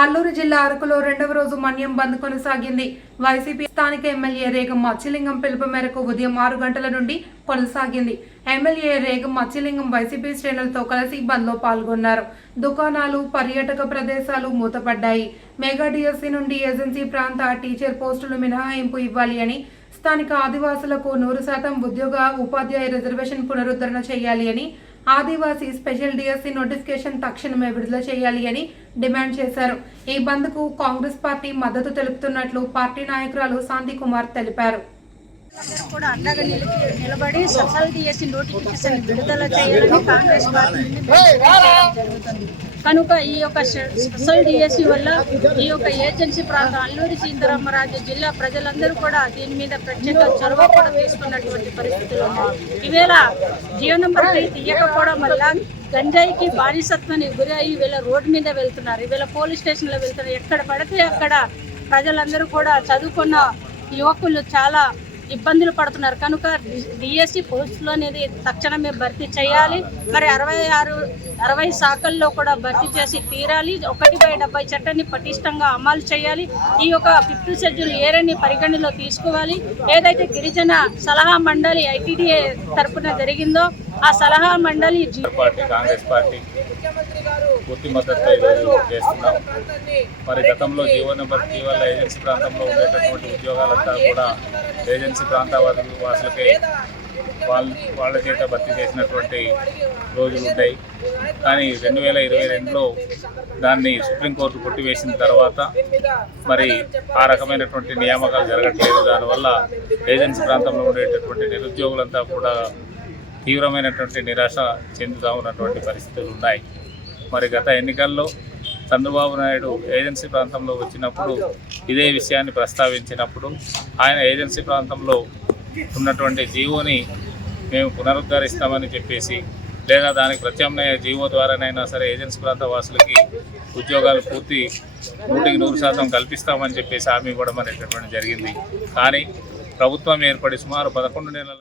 అల్లూరు జిల్లా అరకులో రెండవ రోజు మన్యం బంద్ కొనసాగింది. వైసీపీ స్థానిక ఎమ్మెల్యే రేగం మచ్చిలింగం పిలుపు మేరకు ఉదయం ఆరు గంటల నుండి కొనసాగింది. ఎమ్మెల్యే రేగం మచ్చిలింగం వైసీపీ శ్రేణులతో కలిసి బంద్లో పాల్గొన్నారు. దుకాణాలు పర్యాటక ప్రదేశాలు మూతపడ్డాయి. మెగా డిఎస్సీ నుండి ఏజెన్సీ ప్రాంత టీచర్ పోస్టులు మినహాయింపు ఇవ్వాలి అని స్థానిక ఆదివాసులకు నూరు శాతం ఉద్యోగ ఉపాధ్యాయ రిజర్వేషన్ పునరుద్ధరణ చేయాలి అని ఆదివాసీ స్పెషల్ డిఎస్సీ నోటిఫికేషన్ తక్షణమే విడుదల చేయాలి అని డిమాండ్ చేశారు. ఈ బంద్కు కాంగ్రెస్ పార్టీ మద్దతు తెలుపుతున్నట్లు పార్టీ నాయకురాలు శాంతికుమార్ తెలిపారు. కూడా అండగా నిలబడి నోటిఫికేషన్ విడుదల చేయాలని కాంగ్రెస్ పార్టీ జరుగుతుంది. కనుక ఈ యొక్క స్పె- స్పెషల్ డిఎస్సి వల్ల ఈ యొక్క ఏజెన్సీ ప్రాంతం అల్లూరి సీతారామరాజు జిల్లా ప్రజలందరూ కూడా దీని మీద ప్రత్యేక చొరవ కూడా తీసుకున్నటువంటి పరిస్థితులు ఉన్నాయి ఈవేళ జియో నెంబర్ త్రీ తీయకపోవడం వల్ల గంజాయికి బానిసత్వానికి గురి అయ్యి వీళ్ళ రోడ్డు మీద వెళ్తున్నారు. వీళ్ళ పోలీస్ స్టేషన్లో వెళ్తున్నారు. ఎక్కడ పడితే అక్కడ ప్రజలందరూ కూడా చదువుకున్న యువకులు చాలా ఇబ్బందులు పడుతున్నారు. కనుక డిఎస్సి పోస్టులు అనేది తక్షణమే భర్తీ చేయాలి. మరి అరవై ఆరు అరవై శాఖల్లో కూడా భర్తీ చేసి తీరాలి. ఒకటి బై డెబ్బై చట్టాన్ని పటిష్టంగా అమలు చేయాలి. ఈ యొక్క ఫిఫ్త్ షెడ్యూల్ ఏరని పరిగణలో తీసుకోవాలి. ఏదైతే గిరిజన సలహా మండలి ఐటీడీఏ తరపున జరిగిందో ఆ సలహా మండలి పార్టీ కాంగ్రెస్ పార్టీ పూర్తి మద్దతు ఈరోజు చేస్తున్నాం. మరి గతంలో జీవో నెంబర్ త్రీ వల్ల ఏజెన్సీ ప్రాంతంలో ఉండేటటువంటి ఉద్యోగాలంతా కూడా ఏజెన్సీ ప్రాంత వాసులకే వాళ్ళ వాళ్ళ చేత భర్తీ చేసినటువంటి రోజులు ఉంటాయి. కానీ రెండు వేల ఇరవై రెండులో దాన్ని సుప్రీంకోర్టు కొట్టివేసిన తర్వాత మరి ఆ రకమైనటువంటి నియామకాలు జరగట్లేదు. దానివల్ల ఏజెన్సీ ప్రాంతంలో ఉండేటటువంటి నిరుద్యోగులంతా కూడా తీవ్రమైనటువంటి నిరాశ చెందుతా ఉన్నటువంటి పరిస్థితులు ఉన్నాయి. మరి గత ఎన్నికల్లో చంద్రబాబు నాయుడు ఏజెన్సీ ప్రాంతంలో వచ్చినప్పుడు ఇదే విషయాన్ని ప్రస్తావించినప్పుడు ఆయన ఏజెన్సీ ప్రాంతంలో ఉన్నటువంటి జీవోని మేము పునరుద్ధరిస్తామని చెప్పేసి లేదా దానికి ప్రత్యామ్నాయ జీవో ద్వారానైనా సరే ఏజెన్సీ ప్రాంత వాసులకి ఉద్యోగాలు పూర్తి నూటికి నూరు శాతం కల్పిస్తామని చెప్పేసి హామీ ఇవ్వడం అనేటటువంటి జరిగింది. కానీ ప్రభుత్వం ఏర్పడి సుమారు పదకొండు నెలల